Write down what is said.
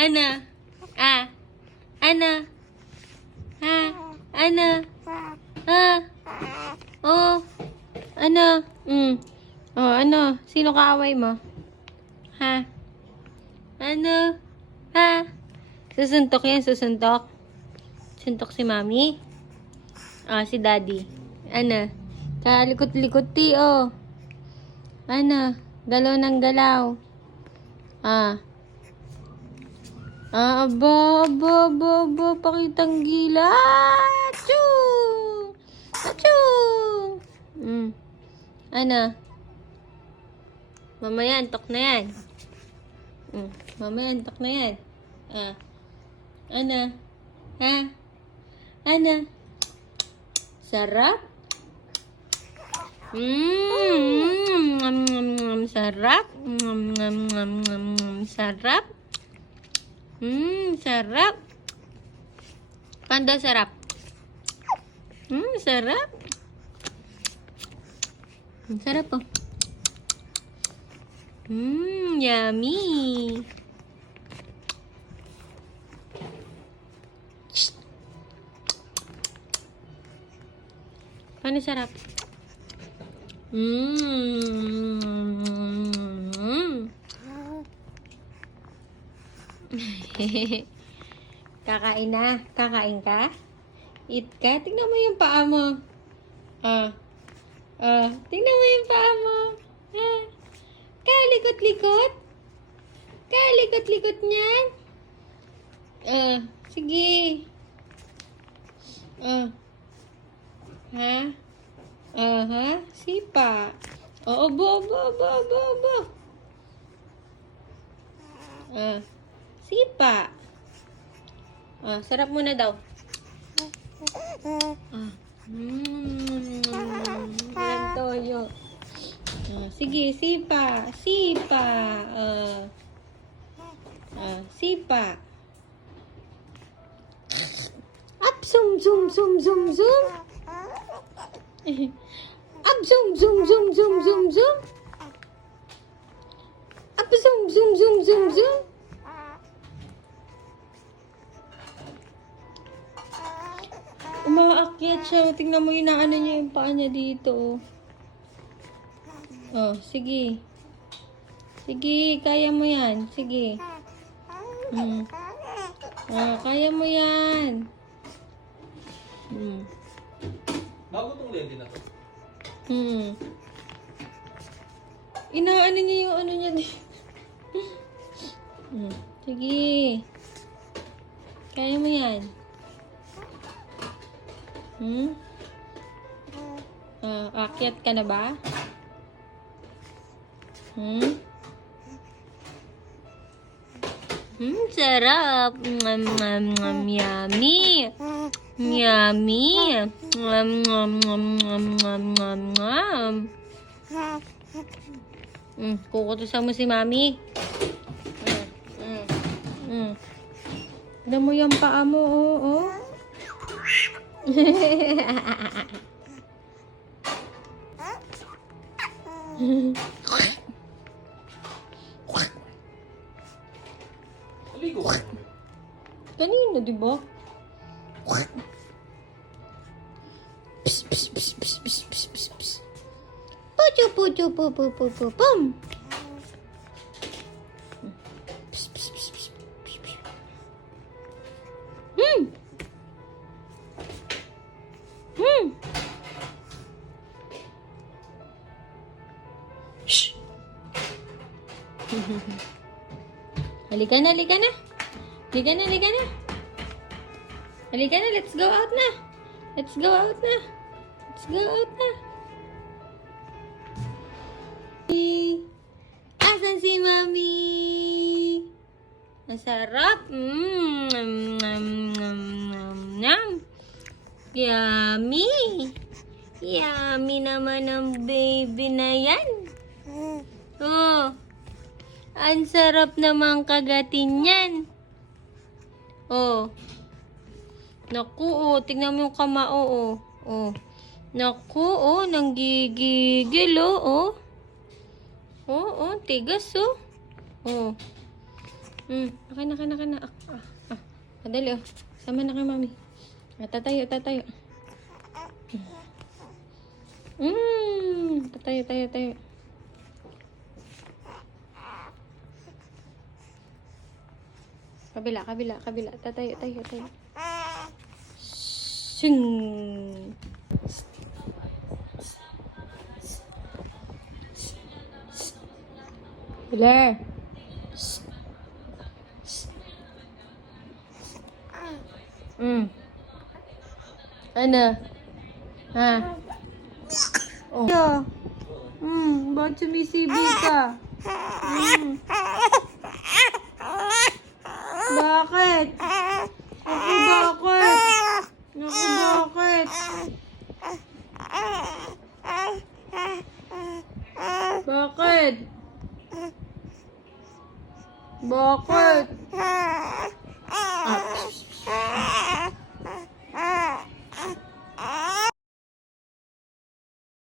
Ano? Ah? Ano? Ha? Ano? Ha? Oh? Ano? Oh, ano? Sino kaaway mo? Ha? Ano? Ha? Susuntok yan, susuntok. Suntok si mami. Ah, si daddy. Ano? Kalikot-likot ti, oh. Ano? Galaw ng galaw. Ah. Ah, aba, pakitang gila. Achoo! Achoo! Ano? Mamaya, antok na yan. Mamaya, antok na yan. Ah. Ano? Ha? Ano? Sarap? Sarap? Sarap? Sarap? Panda sarap? Sarap? Sarap po. Yummy. Paano sarap? Kakain na? Kakain ka? Eat ka? Tingnan mo yung paa mo. Tingnan mo yung paa mo. Kalikot-likot? Kalikot-likot niyan? Sige. Ha? Sipa. Obo. Sipa. Sarap muna daw. Walang toyo. Sige, sipa. Sipa. Sipa. Up, zoom. Up, zoom. Up, zoom. Umaakyat siya. Tingnan mo, inaano niya yung paa niya dito. Sige. Sige, kaya mo yan. Sige. Kaya mo yan. Bago tong lady na to. Inaano niya yung ano niya dito. Sige. Kaya mo yan. Akyat ka na ba? Sarap. Yummy. Yummy. Kukutusan mo si mami. Alam mo yung paa mo, oh. Aligo ka. Kanina, di ba? Pucho, pum. Shh. Halika na. Halika na, let's go out na. Asan si mami? Masarap. Yummy. Yummy naman ang baby na yan. Ang sarap naman kagatin yan. Naku, tingnan mo yung kamao, Naku, nanggigigil, tigas, Akin na. Madali oh. Sama na kay mami. Tatayo. Tatayo. Kabila. Tatayo. Sing. Blair. Ano? Ha? Oh. Bakit sumisibi ka? Bakit? Bakit? Bakit?